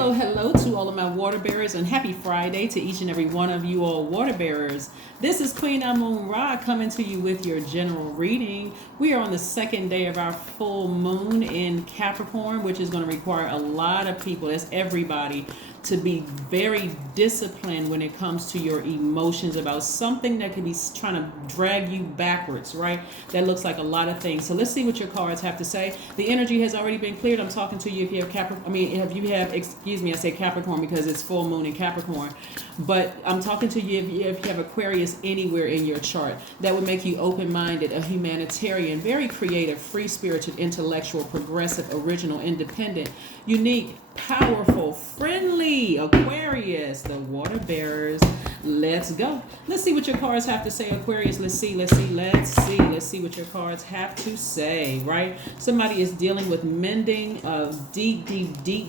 Hello, hello to all of my water bearers, and happy Friday to each and every one of you all water bearers. This is Queen Amun Ra coming to you with your general reading. We are on the second day of our full moon in Capricorn, which is going to require a lot of people, that's everybody, to be very disciplined when it comes to your emotions about something that could be trying to drag you backwards, right? That looks like a lot of things. So let's see what your cards have to say. The energy has already been cleared. I'm talking to you if you have Capricorn. If you have, excuse me, I say Capricorn because it's full moon in Capricorn. But I'm talking to you if you have Aquarius anywhere in your chart. That would make you open-minded, a humanitarian, very creative, free-spirited, intellectual, progressive, original, independent, unique, powerful, friendly Aquarius, the water bearers. Let's go. Let's see what your cards have to say, Aquarius. Let's see what your cards have to say, right? Somebody is dealing with mending of deep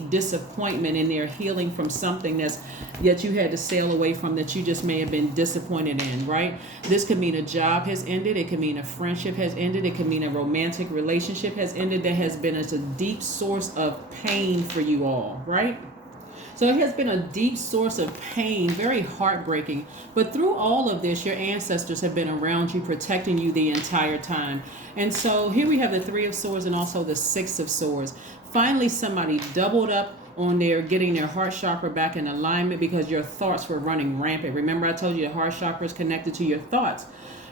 disappointment, and they're healing from something that you had to sail away from, that you just may have been disappointed in, right? This could mean a job has ended. It could mean a friendship has ended. It could mean a romantic relationship has ended that has been as a deep source of pain for you all, right? So it has been a deep source of pain, very heartbreaking. But through all of this, your ancestors have been around you, protecting you the entire time. And so here we have the Three of Swords and also the Six of Swords. Finally, somebody doubled up on their getting their heart chakra back in alignment because your thoughts were running rampant. Remember, I told you the heart chakra is connected to your thoughts,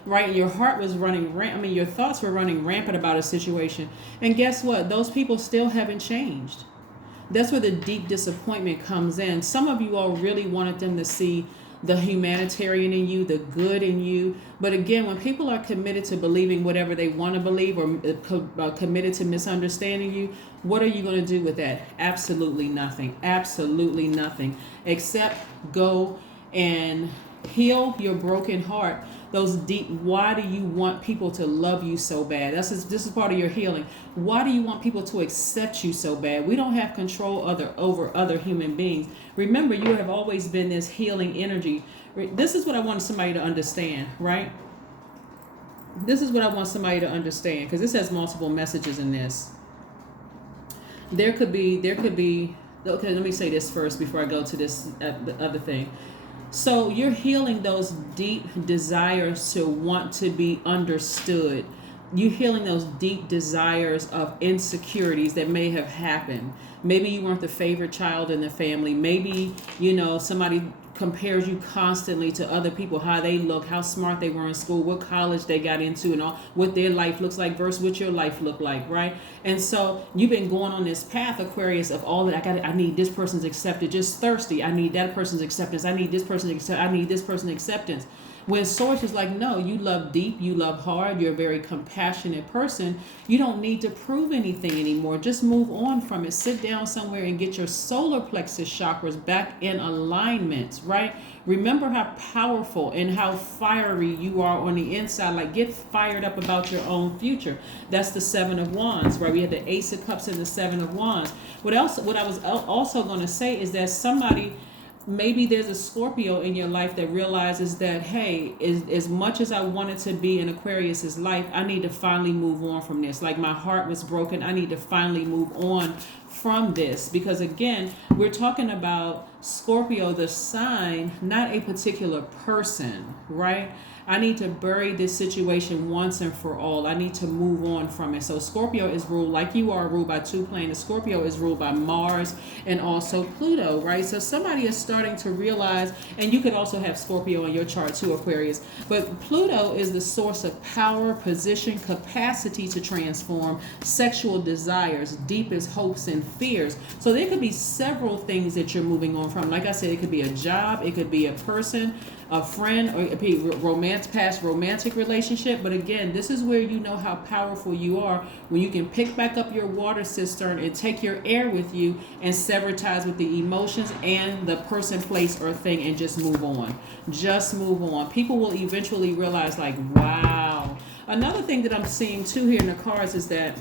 right? Your heart was running your thoughts were running rampant about a situation. And guess what? Those people still haven't changed. That's where the deep disappointment comes in. Some of you all really wanted them to see the humanitarian in you, the good in you. But again, when people are committed to believing whatever they want to believe, or committed to misunderstanding you, what are you going to do with that? Absolutely nothing. Absolutely nothing. Except go and heal your broken heart. Those deep, why do you want people to love you so bad? This is part of your healing. Why do you want people to accept you so bad? We don't have control over other human beings. Remember, you have always been this healing energy. This is what I want somebody to understand, right? This is what I want somebody to understand, because this has multiple messages in this. There could be, okay, let me say this first before I go to this the other thing. So you're healing those deep desires to want to be understood. You're healing those deep desires of insecurities that may have happened. Maybe you weren't the favorite child in the family. Maybe, somebody compares you constantly to other people, how they look, how smart they were in school, what college they got into, and all what their life looks like versus what your life looked like, right? And so you've been going on this path, Aquarius, of all that. I need this person's acceptance, just thirsty. I need that person's acceptance. I need this person's acceptance. I need this person's acceptance. When Source is like, no, you love deep, you love hard, you're a very compassionate person. You don't need to prove anything anymore. Just move on from it. Sit down somewhere and get your solar plexus chakras back in alignment, right? Remember how powerful and how fiery you are on the inside. Like, get fired up about your own future. That's the Seven of Wands, right? We had the Ace of Cups and the Seven of Wands. What I was also going to say is that maybe there's a Scorpio in your life that realizes that, hey, as much as I wanted to be in Aquarius's life, I need to finally move on from this. Like, my heart was broken. I need to finally move on from this. Because again, we're talking about Scorpio, the sign, not a particular person, right? I need to bury this situation once and for all. I need to move on from it. So Scorpio is ruled, like you are, ruled by two planets. Scorpio is ruled by Mars and also Pluto, right? So somebody is starting to realize, and you could also have Scorpio in your chart too, Aquarius. But Pluto is the source of power, position, capacity to transform, sexual desires, deepest hopes and fears. So there could be several things that you're moving on from. Like I said, it could be a job, it could be a person, a friend, or a past romantic relationship. But again, this is where you know how powerful you are, when you can pick back up your water cistern and take your air with you and sever ties with the emotions and the person, place, or thing, and just move on. Just move on. People will eventually realize, like, wow. Another thing that I'm seeing too here in the cards is that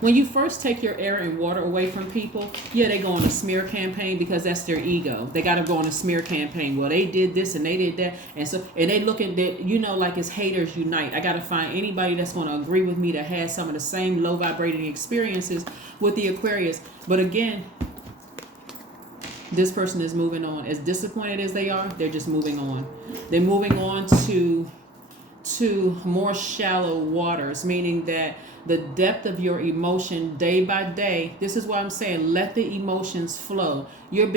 when you first take your air and water away from people, they go on a smear campaign because that's their ego. They got to go on a smear campaign. Well, they did this and they did that. And they look at that, like it's haters unite. I got to find anybody that's going to agree with me that has some of the same low vibrating experiences with the Aquarius. But again, This person is moving on. As disappointed as they are, they're just moving on. They're moving on to more shallow waters, meaning that the depth of your emotion day by day, this is why I'm saying let the emotions flow. You're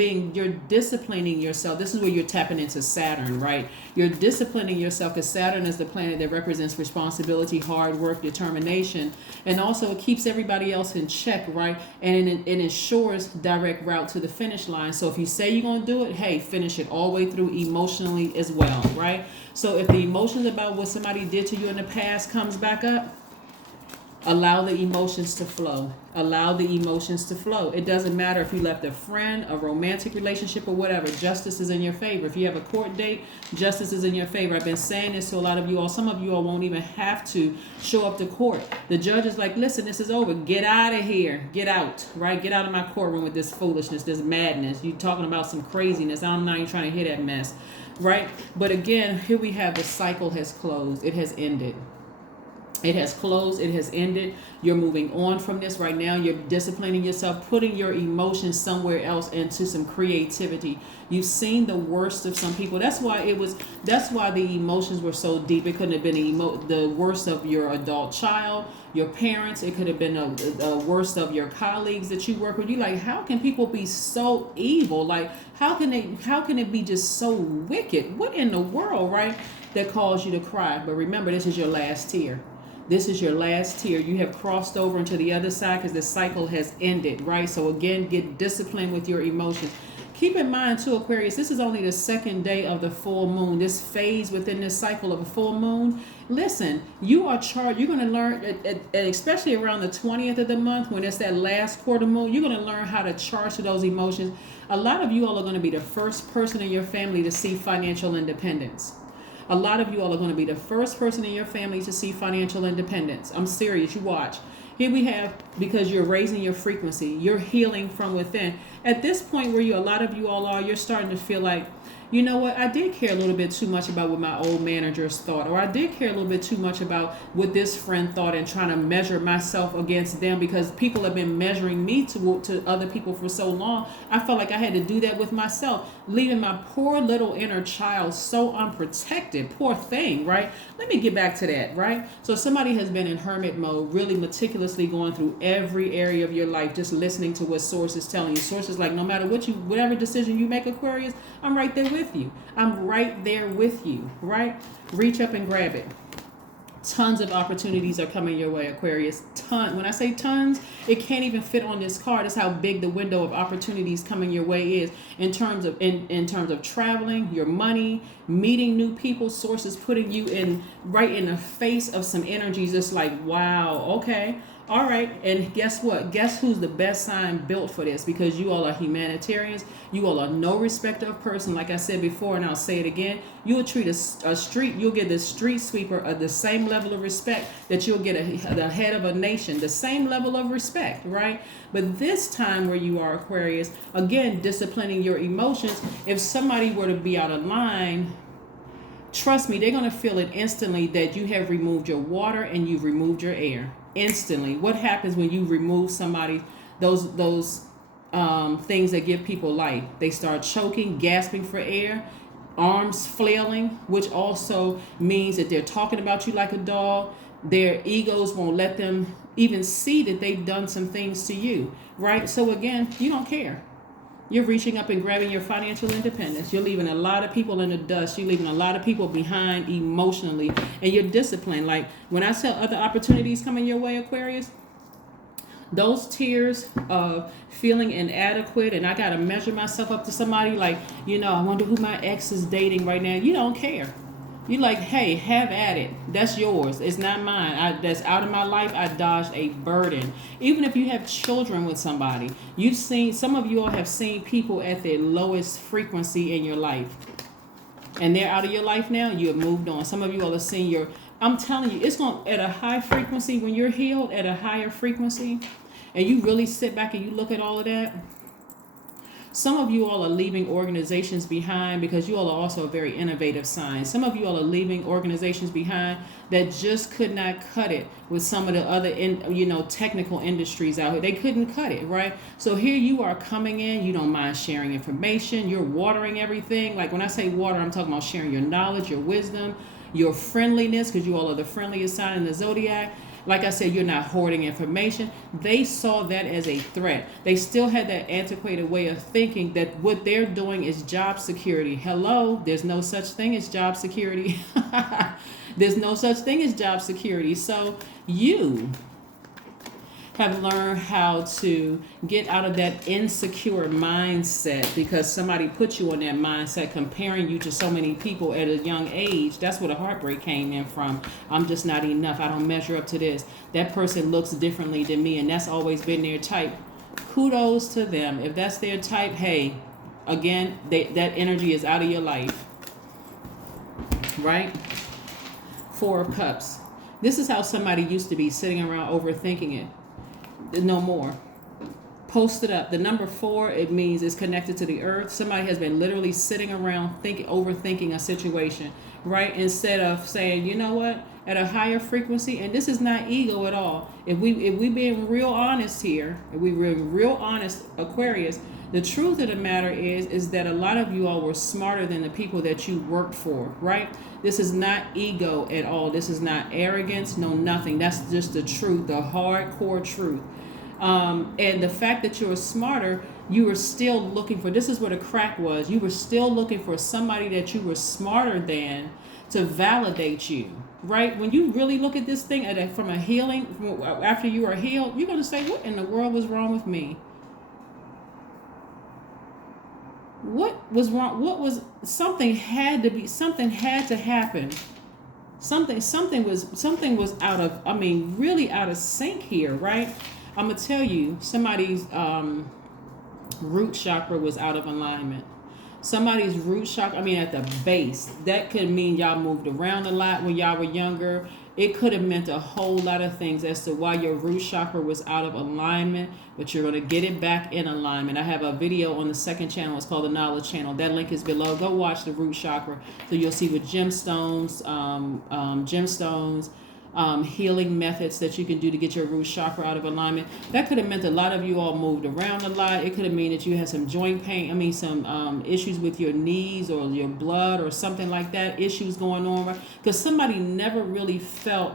disciplining yourself. This is where you're tapping into Saturn, right? You're disciplining yourself because Saturn is the planet that represents responsibility, hard work, determination, and also it keeps everybody else in check, right? And it ensures direct route to the finish line. So if you say you're going to do it, hey, finish it all the way through emotionally as well, right? So if the emotions about what somebody did to you in the past comes back up, allow the emotions to flow. Allow the emotions to flow. It doesn't matter if you left a friend, a romantic relationship, or whatever. Justice is in your favor. If you have a court date, justice is in your favor. I've been saying this to a lot of you all. Some of you all won't even have to show up to court. The judge is like, listen, this is over. Get out of here. Get out, right? Get out of my courtroom with this foolishness, this madness. You talking about some craziness. I'm not even trying to hear that mess, right? But again, here we have the cycle has closed. It has ended. It has closed. It has ended. You're moving on from this right now. You're disciplining yourself, putting your emotions somewhere else into some creativity. You've seen the worst of some people. That's why the emotions were so deep. It couldn't have been the worst of your adult child, your parents. It could have been the worst of your colleagues that you work with. You like, how can people be so evil? Like, how can it be just so wicked? What in the world, right? That caused you to cry. But remember, this is your last tear. This is your last tier. You have crossed over into the other side because the cycle has ended, right? So again, get disciplined with your emotions. Keep in mind too, Aquarius, this is only the second day of the full moon. This phase within this cycle of a full moon. Listen, you are charged. You're going to learn, especially around the 20th of the month when it's that last quarter moon, you're going to learn how to charge to those emotions. A lot of you all are going to be the first person in your family to see financial independence. A lot of you all are going to be the first person in your family to see financial independence. I'm serious. You watch. Here we have, because you're raising your frequency, you're healing from within. At this point where a lot of you all are, you're starting to feel like, you know what, I did care a little bit too much about what my old managers thought, or I did care a little bit too much about what this friend thought and trying to measure myself against them because people have been measuring me to other people for so long. I felt like I had to do that with myself, leaving my poor little inner child so unprotected. Poor thing, right? Let me get back to that, right? So somebody has been in hermit mode, really meticulously going through every area of your life, just listening to what source is telling you. Source is like, no matter whatever decision you make, Aquarius, I'm right there with you. I'm right there with you, right? Reach up and grab it. Tons of opportunities are coming your way, Aquarius. When I say tons, it can't even fit on this card. That's how big the window of opportunities coming your way is in terms of traveling, your money, meeting new people, sources putting you right in the face of some energies. Just like, wow, okay. All right, and guess what? Guess who's the best sign built for this? Because you all are humanitarians. You all are no respecter of person. Like I said before, and I'll say it again, you will treat you'll get the street sweeper of the same level of respect that you'll get the head of a nation, the same level of respect, right? But this time where you are, Aquarius, again, disciplining your emotions. If somebody were to be out of line, trust me, they're going to feel it instantly that you have removed your water and you've removed your air. Instantly. What happens when you remove somebody, those things that give people life? They start choking, gasping for air, arms flailing, which also means that they're talking about you like a dog. Their egos won't let them even see that they've done some things to you, right? So again, you don't care. You're reaching up and grabbing your financial independence. You're leaving a lot of people in the dust. You're leaving a lot of people behind emotionally. And you're disciplined. Like when I tell other opportunities coming your way, Aquarius, those tears of feeling inadequate and I got to measure myself up to somebody like, I wonder who my ex is dating right now. You don't care. You like, hey, have at it. That's yours. It's not mine. That's out of my life. I dodged a burden. Even if you have children with somebody, some of you all have seen people at their lowest frequency in your life. And they're out of your life now. You have moved on. Some of you all have seen I'm telling you, it's going at a high frequency when you're healed at a higher frequency. And you really sit back and you look at all of that. Some of you all are leaving organizations behind because you all are also a very innovative sign. Some of you all are leaving organizations behind that just could not cut it with some of the other, technical industries out here. They couldn't cut it, right? So here you are coming in. You don't mind sharing information. You're watering everything. Like when I say water, I'm talking about sharing your knowledge, your wisdom, your friendliness, because you all are the friendliest sign in the Zodiac. Like I said, you're not hoarding information. They saw that as a threat. They still had that antiquated way of thinking that what they're doing is job security. Hello, there's no such thing as job security. There's no such thing as job security. So you have learned how to get out of that insecure mindset because somebody put you in that mindset, comparing you to so many people at a young age. That's where the heartbreak came in from. I'm just not enough. I don't measure up to this. That person looks differently than me, and that's always been their type. Kudos to them. If that's their type, hey, again, that energy is out of your life. Right? 4 of Cups. This is how somebody used to be, sitting around overthinking it. No more. Post it up. The number 4, it means it's connected to the earth. Somebody has been literally sitting around overthinking a situation, right? Instead of saying, you know what, at a higher frequency, and this is not ego at all. If we being real honest here, if we were real honest, Aquarius, the truth of the matter is that a lot of you all were smarter than the people that you worked for, right? This is not ego at all. This is not arrogance, no nothing. That's just the truth, the hardcore truth. And the fact that you were smarter, you were still looking for, this is where the crack was. You were still looking for somebody that you were smarter than to validate you, right? When you really look at this thing from a healing, after you are healed, you're going to say, what in the world was wrong with me? What was wrong? Something had to happen. Something was out of, really out of sync here, right? I'm going to tell you, somebody's root chakra was out of alignment. Somebody's root chakra, at the base. That could mean y'all moved around a lot when y'all were younger. It could have meant a whole lot of things as to why your root chakra was out of alignment, but you're going to get it back in alignment. I have a video on the second channel. It's called the Knowledge Channel. That link is below. Go watch the root chakra. So you'll see with gemstones, healing methods that you can do to get your root chakra out of alignment. That could have meant a lot of you all moved around a lot. It could have meant that you had some joint pain, some issues with your knees or your blood or something like that, issues going on, right? Because somebody never really felt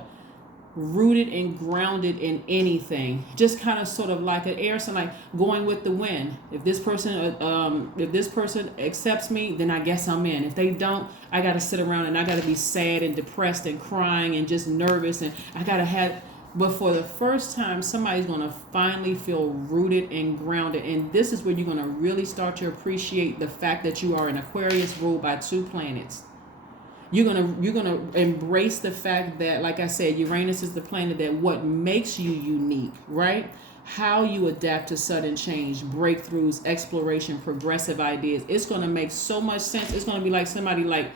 rooted and grounded in anything, just kind of sort of like an air sign, like going with the wind. If this person accepts me, then I guess I'm in. If they don't, I got to sit around and I got to be sad and depressed and crying and just nervous, and I got to have. But for the first time, somebody's going to finally feel rooted and grounded, and this is where you're going to really start to appreciate the fact that you are an Aquarius ruled by 2 planets. You're gonna embrace the fact that, like I said, Uranus is the planet that what makes you unique, right? How you adapt to sudden change, breakthroughs, exploration, progressive ideas. It's gonna make so much sense. It's gonna be like somebody like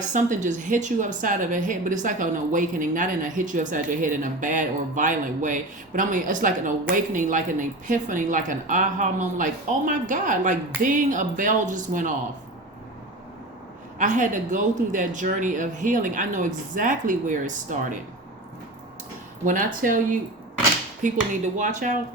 something just hit you upside of the head, but it's like an awakening, not in a hit you upside your head in a bad or violent way. But it's like an awakening, like an epiphany, like an aha moment, like, oh my God, like ding, a bell just went off. I had to go through that journey of healing. I know exactly where it started. When I tell you people need to watch out,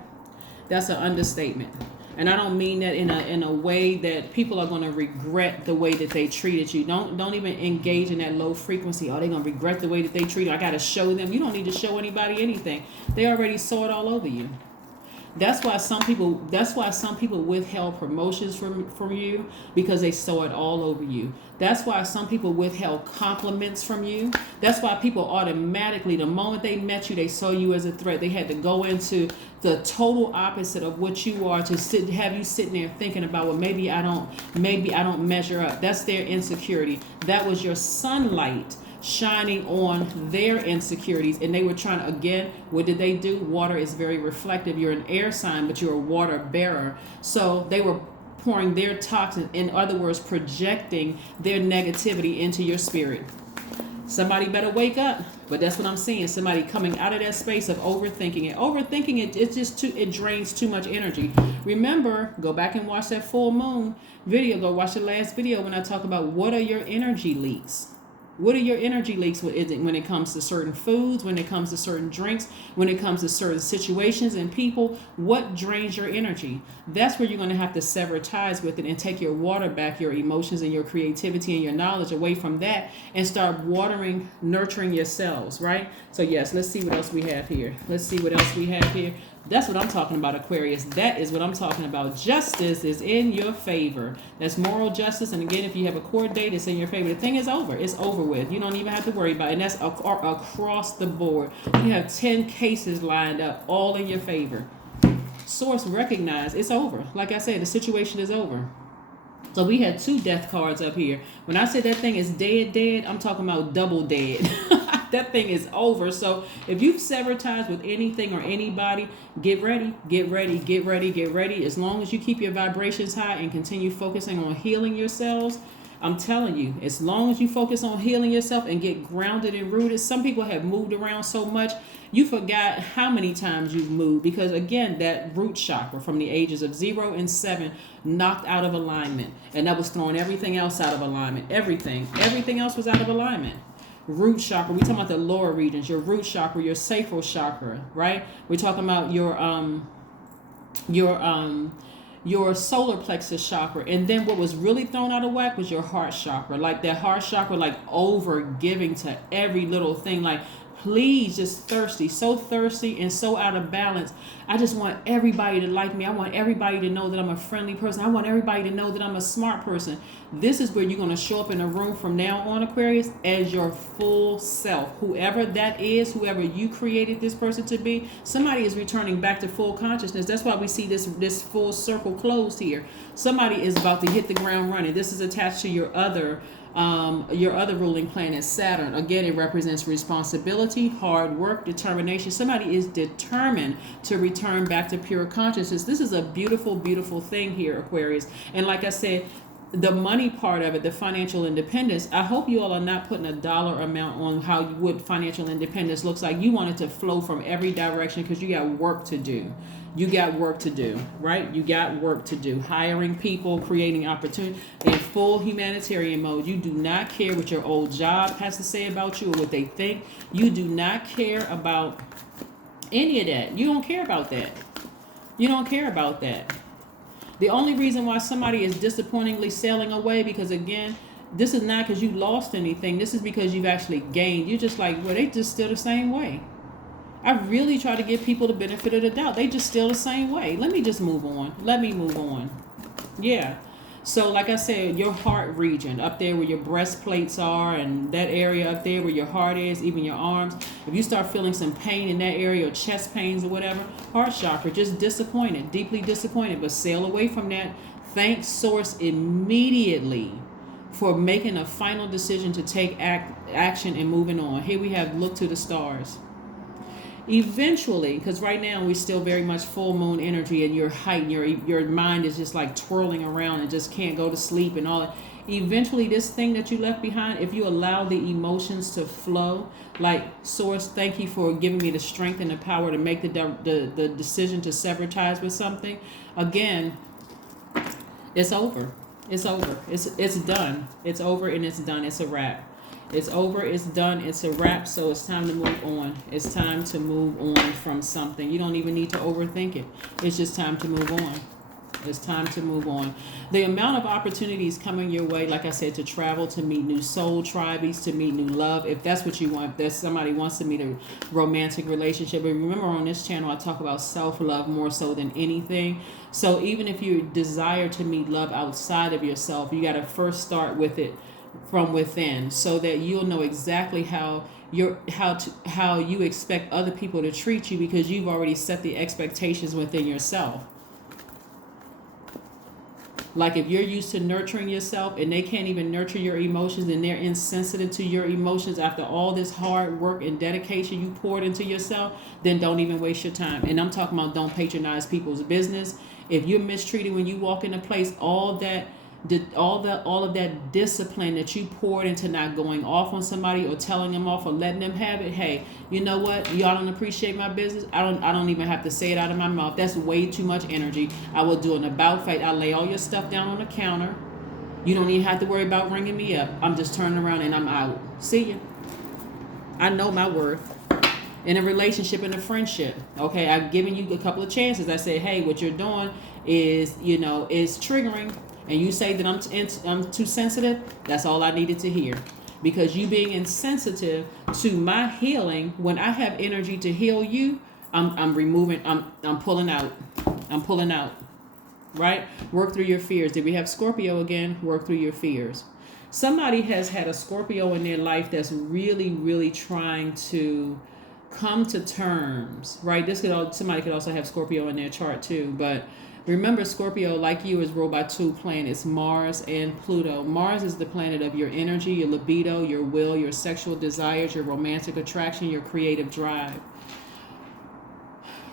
that's an understatement. And I don't mean that in a way that people are going to regret the way that they treated you. Don't even engage in that low frequency. Oh, they're going to regret the way that they treat you. I got to show them. You don't need to show anybody anything. They already saw it all over you. That's why some people withheld promotions from you, because they saw it all over you. That's why some people withheld compliments from you. That's why people automatically, the moment they met you, they saw you as a threat. They had to go into the total opposite of what you are to have you sitting there thinking about, well, maybe I don't measure up. That's their insecurity. That was your sunlight shining on their insecurities, and they were trying to, again, what did they do? Water is very reflective. You're an air sign, but you're a water bearer. So they were pouring their toxins, in other words, projecting their negativity into your spirit. Somebody better wake up. But that's what I'm seeing. Somebody coming out of that space of overthinking it. Overthinking it, it drains too much energy. Remember, go back and watch that full moon video. Go watch the last video when I talk about what are your energy leaks. What are your energy leaks when it comes to certain foods, when it comes to certain drinks, when it comes to certain situations and people? What drains your energy? That's where you're going to have to sever ties with it and take your water back, your emotions and your creativity and your knowledge away from that and start watering, nurturing yourselves, right? So yes, let's see what else we have here. That's what I'm talking about, Aquarius. That is what I'm talking about. Justice is in your favor. That's moral justice. And again, if you have a court date, it's in your favor. The thing is over. It's over with. You don't even have to worry about it. And that's across the board. You have 10 cases lined up, all in your favor. Source recognize it's over. Like I said, the situation is over. So we had 2 death cards up here. When I say that thing is dead, I'm talking about double dead. That thing is over. So if you've severed ties with anything or anybody, get ready. As long as you keep your vibrations high and continue focusing on healing yourselves, I'm telling you, as long as you focus on healing yourself and get grounded and rooted. Some people have moved around so much, you forgot how many times you've moved, because again, that root chakra from the ages of 0 and 7 knocked out of alignment, and that was throwing everything else out of alignment. Everything else was out of alignment. Root chakra, we're talking about the lower regions, your root chakra, your sacral chakra, right? We're talking about your solar plexus chakra. And then what was really thrown out of whack was your heart chakra. Like that heart chakra, like over giving to every little thing, like please, just thirsty and so out of balance. I just want everybody to like me. I want everybody to know that I'm a friendly person. I want everybody to know that I'm a smart person. This is where you're going to show up in a room from now on, Aquarius, as your full self. Whoever that is, whoever you created this person to be, somebody is returning back to full consciousness. That's why we see this full circle closed here. Somebody is about to hit the ground running. This is attached to your other ruling planet, Saturn. Again, it represents responsibility, hard work, determination. Somebody is determined to return back to pure consciousness. This is a beautiful, beautiful thing here, Aquarius. And like I said, the money part of it, the financial independence, I hope you all are not putting a dollar amount on what financial independence looks like. You want it to flow from every direction because you got work to do. You got work to do, right? You got work to do. Hiring people, creating opportunity in full humanitarian mode. You do not care what your old job has to say about you or what they think. You do not care about any of that. You don't care about that. You don't care about that. The only reason why somebody is disappointingly sailing away, because again, this is not because you lost anything. This is because you've actually gained. You're just like, well, they just still the same way. I really try to give people the benefit of the doubt. They just still the same way. Let me just move on. Let me move on. Yeah. So like I said, your heart region, up there where your breastplates are and that area up there where your heart is, even your arms, if you start feeling some pain in that area or chest pains or whatever, heart chakra, just disappointed, deeply disappointed, but sail away from that. Thank Source immediately for making a final decision to take action and moving on. Here we have look to the stars. Eventually, because right now we're still very much full moon energy and you're heightened, your mind is just like twirling around and just can't go to sleep and all that. Eventually, this thing that you left behind, if you allow the emotions to flow, like Source, thank you for giving me the strength and the power to make the decision to sever ties with something. Again, it's over. It's over. It's done. It's over and it's done. It's a wrap. It's over, it's done, it's a wrap, so it's time to move on. It's time to move on from something. You don't even need to overthink it. It's just time to move on. It's time to move on. The amount of opportunities coming your way, like I said, to travel, to meet new soul tribes, to meet new love, if that's what you want, if there's somebody wants to meet a romantic relationship. But remember, on this channel, I talk about self-love more so than anything. So even if you desire to meet love outside of yourself, you got to first start with it from within, so that you'll know exactly how you expect other people to treat you, because you've already set the expectations within yourself. Like if you're used to nurturing yourself and they can't even nurture your emotions and they're insensitive to your emotions after all this hard work and dedication you poured into yourself, then don't even waste your time. And I'm talking about don't patronize people's business. If you're mistreated when you walk in a place, all that Did all of that discipline that you poured into not going off on somebody or telling them off or letting them have it? Hey, you know what? Y'all don't appreciate my business. I don't even have to say it out of my mouth. That's way too much energy. I will do an about face. I lay all your stuff down on the counter. You don't even have to worry about ringing me up. I'm just turning around and I'm out. See ya. I know my worth. In a relationship, in a friendship, okay, I've given you a couple of chances. I said, hey, what you're doing is, is triggering, and you say that I'm too sensitive. That's all I needed to hear, because you being insensitive to my healing. When I have energy to heal you, I'm removing. I'm pulling out. I'm pulling out. Right? Work through your fears. Did we have Scorpio again? Work through your fears. Somebody has had a Scorpio in their life that's really, really trying to come to terms, right? Somebody could also have Scorpio in their chart too, but remember, Scorpio, like you, is ruled by two planets, Mars and Pluto. Mars is the planet of your energy, your libido, your will, your sexual desires, your romantic attraction, your creative drive.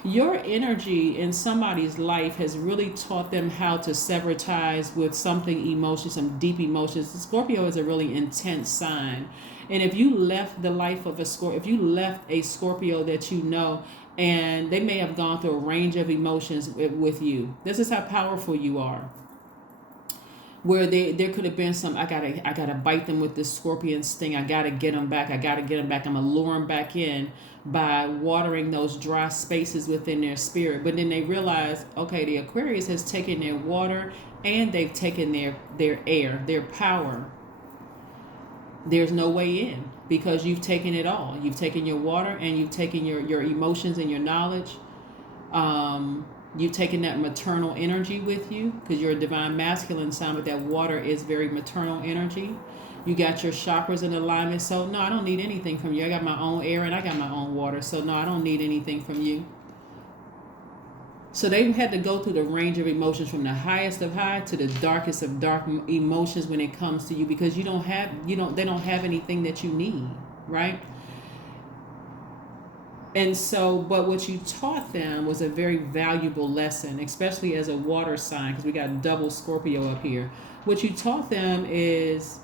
Your energy in somebody's life has really taught them how to sever ties with something emotional, some deep emotions. Scorpio is a really intense sign. And if you left the life of if you left a Scorpio that you know, and they may have gone through a range of emotions with you, this is how powerful you are. Where there could have been some, I gotta bite them with this scorpion sting. I gotta get them back. I'm gonna lure them back in by watering those dry spaces within their spirit. But then they realize, okay, the Aquarius has taken their water and they've taken their air, their power. There's no way in, because you've taken it all. You've taken your water and you've taken your emotions and your knowledge. You've taken that maternal energy with you, because you're a divine masculine sign, but that water is very maternal energy. You got your chakras in alignment. So no, I don't need anything from you. I got my own air and I got my own water. So no, I don't need anything from you. So they've had to go through the range of emotions, from the highest of high to the darkest of dark emotions when it comes to you, because they don't have anything that you need, right? And so, but what you taught them was a very valuable lesson, especially as a water sign, because we got double Scorpio up here. What you taught them is,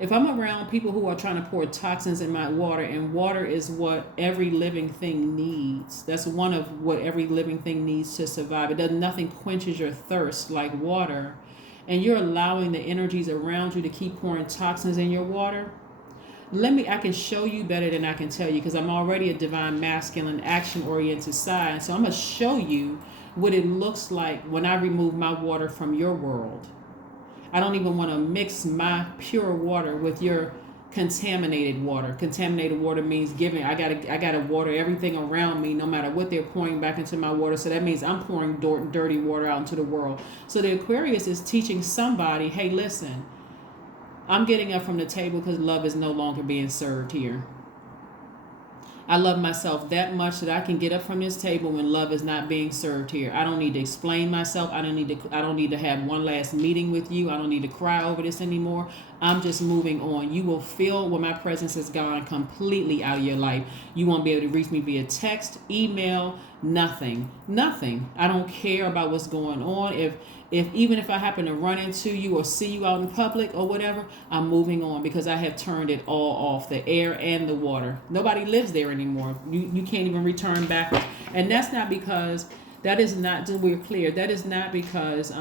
if I'm around people who are trying to pour toxins in my water, and water is what every living thing needs. That's one of what every living thing needs to survive. Nothing quenches your thirst like water. And you're allowing the energies around you to keep pouring toxins in your water. I can show you better than I can tell you, because I'm already a divine masculine action-oriented side. So I'm going to show you what it looks like when I remove my water from your world. I don't even want to mix my pure water with your contaminated water. Contaminated water means giving. I gotta water everything around me, no matter what they're pouring back into my water. So that means I'm pouring dirty water out into the world. So the Aquarius is teaching somebody, hey, listen, I'm getting up from the table because love is no longer being served here. I love myself that much that I can get up from this table when love is not being served here. I don't need to explain myself. I don't need to have one last meeting with you. I don't need to cry over this anymore. I'm just moving on. You will feel when my presence is gone completely out of your life. You won't be able to reach me via text, email, nothing. I don't care about what's going on. Even if I happen to run into you or see you out in public or whatever, I'm moving on, because I have turned it all off, the air and the water. Nobody lives there anymore. You can't even return backwards. And that's not because, just we're clear, that is not because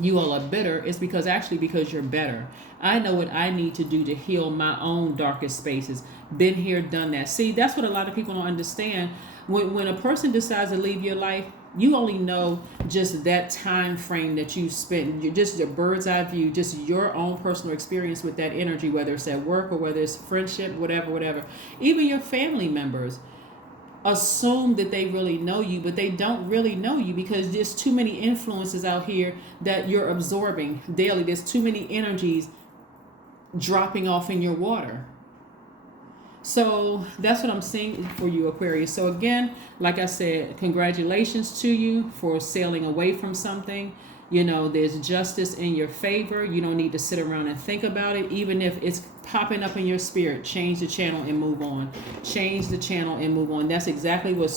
you all are bitter. It's because you're better. I know what I need to do to heal my own darkest spaces. Been here, done that. See, that's what a lot of people don't understand. When a person decides to leave your life, you only know just that time frame that you spent, just your bird's eye view, just your own personal experience with that energy, whether it's at work or whether it's friendship, whatever. Even your family members assume that they really know you, but they don't really know you, because there's too many influences out here that you're absorbing daily. There's too many energies dropping off in your water. So that's what I'm seeing for you, Aquarius. So again, like I said, congratulations to you for sailing away from something. There's justice in your favor. You don't need to sit around and think about it. Even if it's popping up in your spirit, change the channel and move on. Change the channel and move on. That's exactly what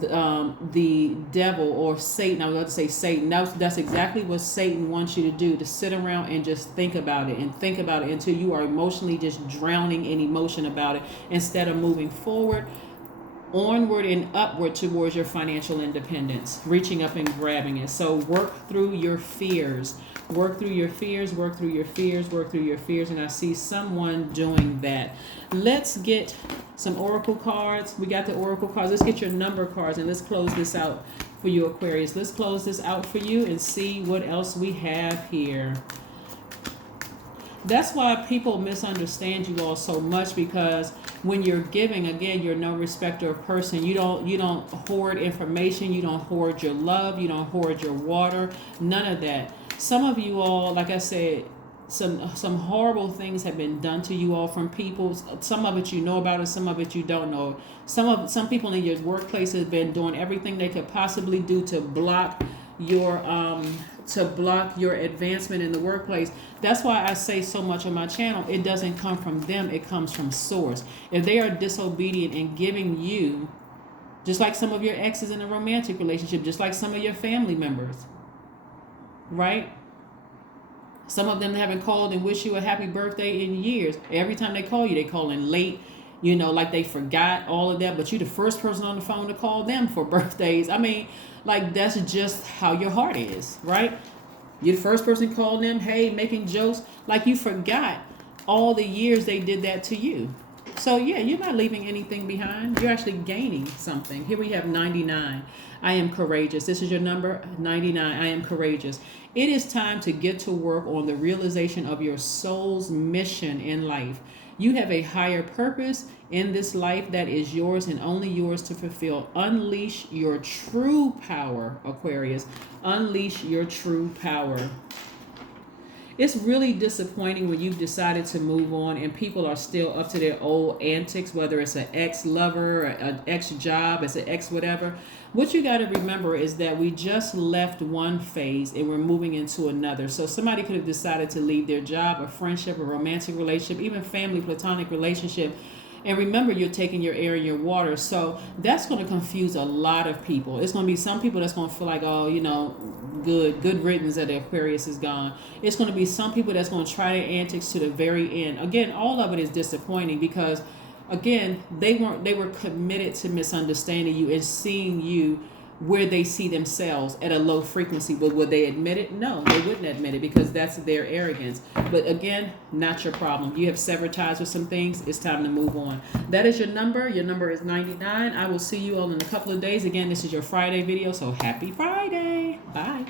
the devil or Satan. I was about to say Satan. That's exactly what Satan wants you to do, to sit around and just think about it and think about it until you are emotionally just drowning in emotion about it, instead of moving forward, onward and upward towards your financial independence, reaching up and grabbing it. So work through your fears. Work through your fears, work through your fears, work through your fears. And I see someone doing that. Let's get some oracle cards. We got the oracle cards. Let's get your number cards and let's close this out for you, Aquarius. Let's close this out for you and see what else we have here. That's why people misunderstand you all so much, because when you're giving, again, you're no respecter of person. You don't hoard information. You don't hoard your love. You don't hoard your water. None of that. Some of you all, like I said, some horrible things have been done to you all from people. Some of it you know about it, some of it you don't know. Some people in your workplace have been doing everything they could possibly do to block your advancement in the workplace. That's why I say so much on my channel, it doesn't come from them, it comes from source. If they are disobedient in giving you, just like some of your exes in a romantic relationship, just like some of your family members, right? Some of them haven't called and wish you a happy birthday in years. Every time they call you, they call in late, like they forgot all of that, but you're the first person on the phone to call them for birthdays. I mean, like, that's just how your heart is, right? You're the first person calling them, hey, making jokes, like you forgot all the years they did that to you. So yeah, you're not leaving anything behind. You're actually gaining something. Here we have 99. I am courageous. This is your number, 99. I am courageous. It is time to get to work on the realization of your soul's mission in life. You have a higher purpose in this life that is yours and only yours to fulfill. Unleash your true power, Aquarius. Unleash your true power. It's really disappointing when you've decided to move on and people are still up to their old antics, whether it's an ex-lover, an ex-job, it's an ex-whatever. What you got to remember is that we just left one phase and we're moving into another. So somebody could have decided to leave their job, a friendship, a romantic relationship, even family, platonic relationship. And remember, you're taking your air and your water. So that's going to confuse a lot of people. It's going to be some people that's going to feel like, oh, good riddance that the Aquarius is gone. It's going to be some people that's going to try their antics to the very end. Again, all of it is disappointing because, again, they were committed to misunderstanding you and seeing you where they see themselves at a low frequency. But would they admit it? No, they wouldn't admit it because that's their arrogance. But again, not your problem. You have severed ties with some things. It's time to move on. That is your number. Your number is 99. I will see you all in a couple of days. Again, this is your Friday video, so happy Friday. Bye.